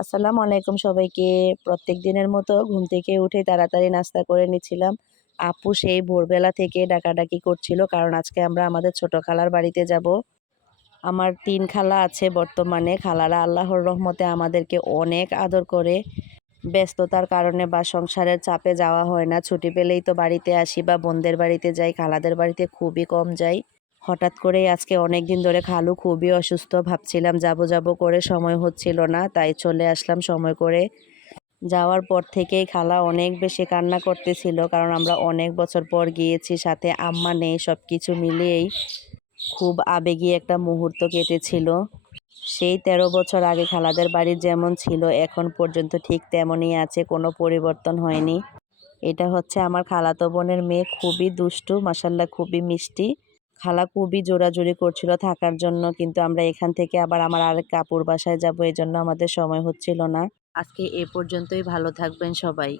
আসসালামু আলাইকুম সবাইকে। প্রত্যেক দিনের মতো ঘুম থেকে উঠে তাড়াতাড়ি নাস্তা করে নিচ্ছিলাম। আপু সেই ভোরবেলা থেকে ডাকাডাকি করছিল কারণ আজকে আমরা আমাদের ছোট খালার বাড়িতে যাব। আমার ৩ খালা আছে বর্তমানে। খালারা আল্লাহর রহমতে আমাদেরকে অনেক আদর করে। ব্যস্ততার কারণে বা সংসারের চাপে যাওয়া হয় না। ছুটি পেলেই তো বাড়িতে আসি বা বোনদের বাড়িতে যাই। খালাদের বাড়িতে খুবই কম যাই। হঠাৎ করেই আজকে অনেক দিন ধরে খালু খুবই অসুস্থ। ভাবছিলাম যাব করে সময় হচ্ছিল না। তাই চলে আসলাম সময় করে। যাওয়ার পর থেকেই খালা অনেক বেশি কান্না করতেছিল কারণ আমরা অনেক বছর পর গিয়েছি, সাথে আম্মা নেই। সবকিছু মিলিয়েই খুব আবেগী একটা মুহূর্ত কেটেছিল। সেই ১৩ বছর আগে খালাদের বাড়ি যেমন ছিল এখন পর্যন্ত ঠিক তেমনই আছে, কোনো পরিবর্তন হয়নি। এটা হচ্ছে আমার খালাতো বোনের মেয়ে, খুবই দুষ্টু, মাশাআল্লাহ খুবই মিষ্টি। খালা খুবই জোরাজুরি করছিল থাকার জন্য, কিন্তু আমরা এখান থেকে আবার আমার আরেক আপুর বাসায় যাব, এজন্য আমাদের সময় হচ্ছিল না। আজকে এ পর্যন্তই, ভালো থাকবেন সবাই।